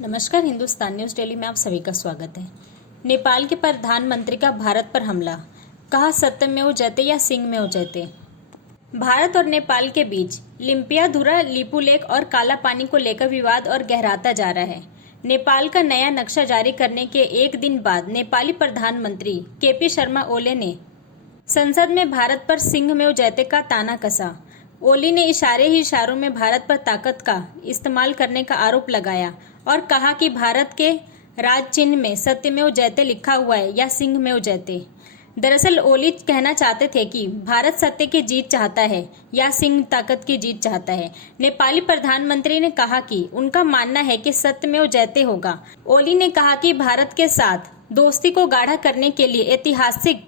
नमस्कार, Hindustan news daily में आप सभी का स्वागत है। नेपाल के प्रधानमंत्री का भारत पर हमला, कहा सत्यमेव जयते या सिंहमेव जयते। भारत और नेपाल के बीच लिम्पियाधुरा, लिपुलेख और काला पानी को लेकर विवाद और गहराता जा रहा है। नेपाल का नया नक्शा जारी करने के एक दिन बाद नेपाली प्रधानमंत्री केपी शर्मा ओली ने संसद में भारत पर सिंहमेव जयते का ताना कसा। ओली ने इशारे ही इशारों में भारत पर ताकत का इस्तेमाल करने का आरोप लगाया और कहा कि भारत के राज चिन्ह में सत्यमेव जयते लिखा हुआ है या सिंहमेव जयते। दरअसल ओली कहना चाहते थे कि भारत सत्य की जीत चाहता है या सिंह ताकत की जीत चाहता है। नेपाली प्रधानमंत्री ने कहा कि उनका मानना है कि सत्यमेव जयते होगा। ओली ने कहा कि भारत के साथ दोस्ती को गाढ़ा करने के लिए ऐतिहासिक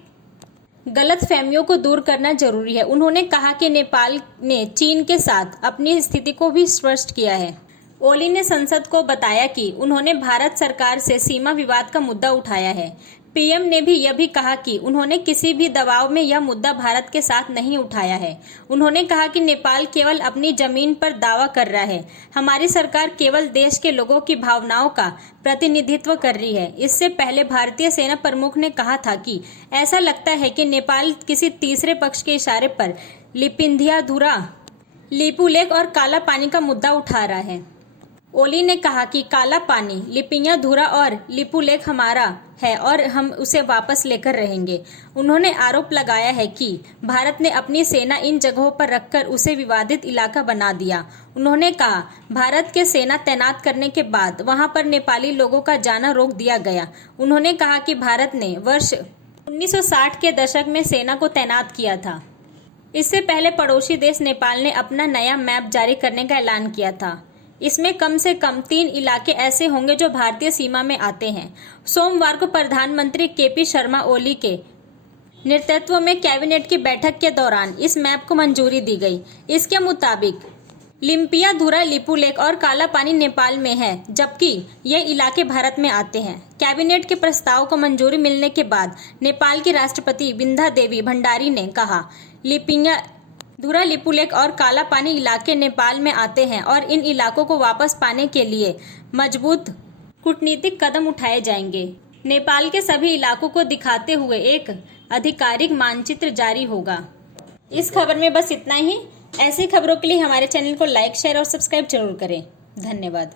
गलतफहमियों को दूर करना जरूरी है। उन्होंने कहा कि नेपाल ने चीन के साथ अपनी स्थिति को भी स्पष्ट किया है। ओली ने संसद को बताया कि उन्होंने भारत सरकार से सीमा विवाद का मुद्दा उठाया है। पीएम ने भी यह भी कहा कि उन्होंने किसी भी दबाव में यह मुद्दा भारत के साथ नहीं उठाया है। उन्होंने कहा कि नेपाल केवल अपनी जमीन पर दावा कर रहा है। हमारी सरकार केवल देश के लोगों की भावनाओं का प्रतिनिधित्व कर रही है। इससे पहले भारतीय सेना प्रमुख ने कहा था कि ऐसा लगता है कि नेपाल किसी तीसरे पक्ष के इशारे पर लिपिंधियाधुरा, लिपुलेख और काला पानी का मुद्दा उठा रहा है। ओली ने कहा कि काला पानी, लिपिंधियाधुरा और लिपुलेख हमारा है और हम उसे वापस लेकर रहेंगे। उन्होंने आरोप लगाया है कि भारत ने अपनी सेना इन जगहों पर रखकर उसे विवादित इलाका बना दिया। उन्होंने कहा, भारत के सेना तैनात करने के बाद वहां पर नेपाली लोगों का जाना रोक दिया गया। उन्होंने कहा कि भारत ने वर्ष 1960 के दशक में सेना को तैनात किया था। इससे पहले पड़ोसी देश नेपाल ने अपना नया मैप जारी करने का ऐलान किया था। इसमें कम से कम 3 इलाके ऐसे होंगे जो भारतीय सीमा में आते हैं। सोमवार को प्रधानमंत्री केपी शर्मा ओली के नेतृत्व में कैबिनेट की बैठक के दौरान इस मैप को मंजूरी दी गई। इसके मुताबिक लिम्पियाधुरा, लिपुलेख और काला पानी नेपाल में है, जबकि ये इलाके भारत में आते हैं। कैबिनेट के प्रस्ताव को मंजूरी मिलने के बाद नेपाल की राष्ट्रपति विद्या देवी भंडारी ने कहा, लिपिंधियाधुरा, लिपुलेख और काला पानी इलाके नेपाल में आते हैं और इन इलाकों को वापस पाने के लिए मजबूत कूटनीतिक कदम उठाए जाएंगे। नेपाल के सभी इलाकों को दिखाते हुए एक आधिकारिक मानचित्र जारी होगा। इस खबर में बस इतना ही। ऐसी खबरों के लिए हमारे चैनल को लाइक, शेयर और सब्सक्राइब जरूर करें। धन्यवाद।